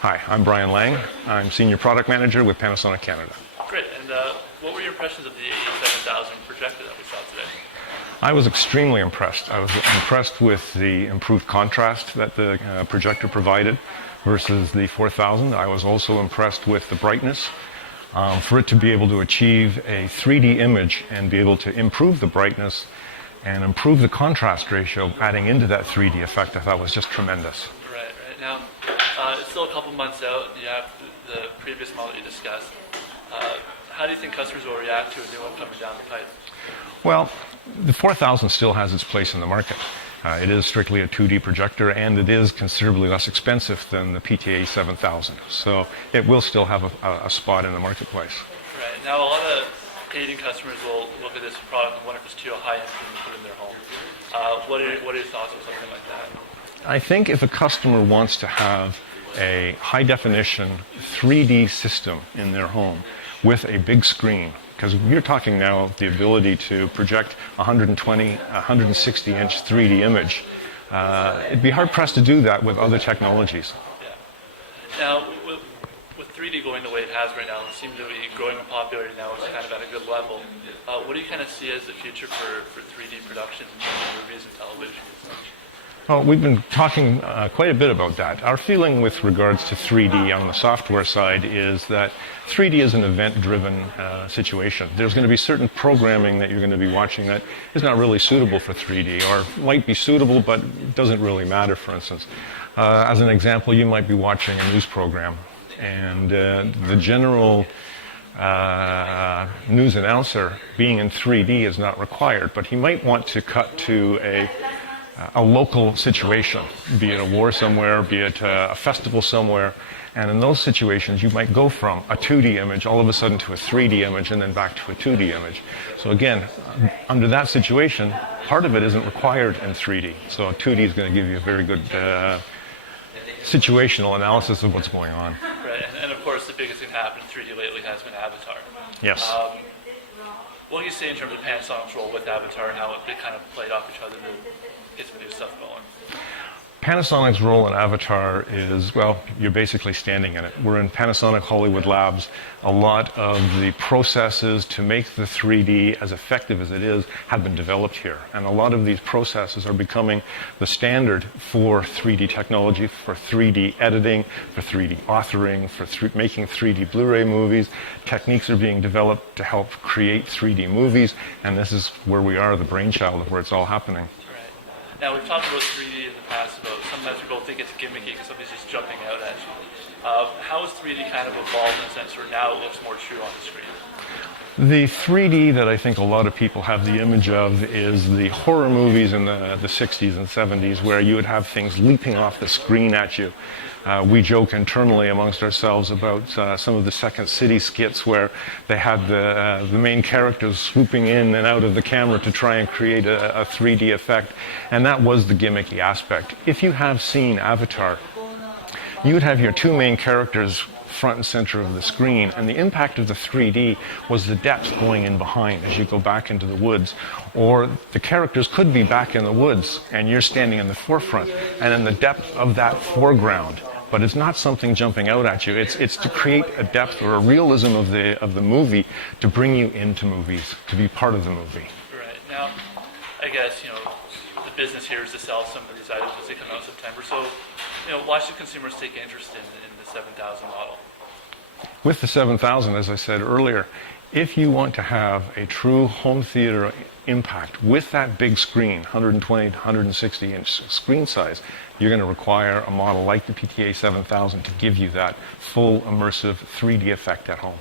Hi, I'm Brian Lang. I'm Senior Product Manager with Panasonic Canada. Great. And what were your impressions of the 87,000 projector that we saw today? I was extremely impressed. I was impressed with the improved contrast that the projector provided versus the 4000. I was also impressed with the brightness. For it to be able to achieve a 3D image and be able to improve the brightness and improve the contrast ratio, adding into that 3D effect, I thought was just tremendous. Right. Now, it's still a couple months out. You have the previous model you discussed. How do you think customers will react to a new one coming down the pipe? Well, the 4000 still has its place in the market. It is strictly a 2D projector, and it is considerably less expensive than the PTA 7000. So it will still have a spot in the marketplace. Right. Now, a lot of Canadian customers will look at this product and wonder if it's too high-end for them to put in their home. What are your thoughts on something like that? I think if a customer wants to have a high-definition 3D system in their home with a big screen, because you're talking now the ability to project 120, 160-inch 3D image. It'd be hard-pressed to do that with other technologies. Yeah. Now, with 3D going the way it has right now, it seems to be growing in popularity now. It's kind of at a good level. What do you kind of see as the future for 3D production in movies and television and such? Well, we've been talking quite a bit about that. Our feeling with regards to 3D on the software side is that 3D is an event-driven situation. There's going to be certain programming that you're going to be watching that is not really suitable for 3D, or might be suitable but doesn't really matter, for instance. As an example, you might be watching a news program, and the general news announcer being in 3D is not required, but he might want to cut to a local situation, be it a war somewhere, be it a festival somewhere. And in those situations, you might go from a 2D image all of a sudden to a 3D image and then back to a 2D image. So again, under that situation, part of it isn't required in 3D. So 2D is going to give you a very good situational analysis of what's going on. Right, and of course the biggest thing to happen in 3D lately has been Avatar. Yes. What do you say in terms of Panasonic's role with Avatar and how they kind of played off each other to get some new stuff going? Panasonic's role in Avatar is, well, you're basically standing in it. We're in Panasonic Hollywood Labs. A lot of the processes to make the 3D as effective as it is have been developed here. And a lot of these processes are becoming the standard for 3D technology, for 3D editing, for 3D authoring, for making 3D Blu-ray movies. Techniques are being developed to help create 3D movies, and this is where we are, the brainchild of where it's all happening. Now, we've talked about 3D in the past, about sometimes people think it's gimmicky because somebody's just jumping out at you. How has 3D kind of evolved in a sense where now it looks more true on the screen? The 3D that I think a lot of people have the image of is the horror movies in the 60s and 70s where you would have things leaping off the screen at you. We joke internally amongst ourselves about some of the Second City skits where they had the main characters swooping in and out of the camera to try and create a 3D effect, and that was the gimmicky aspect. If you have seen Avatar, you would have your two main characters front and center of the screen, and the impact of the 3D was the depth going in behind as you go back into the woods, or the characters could be back in the woods and you're standing in the forefront and in the depth of that foreground. But it's not something jumping out at you. It's to create a depth or a realism of the movie to bring you into movies, to be part of the movie. Right. Now, I guess, the business here is to sell some of these items as they come out in September. So, why should consumers take interest in the 7000 model? With the 7000, as I said earlier, if you want to have a true home theater impact with that big screen, 120 to 160-inch screen size, you're going to require a model like the PTA 7000 to give you that full immersive 3D effect at home.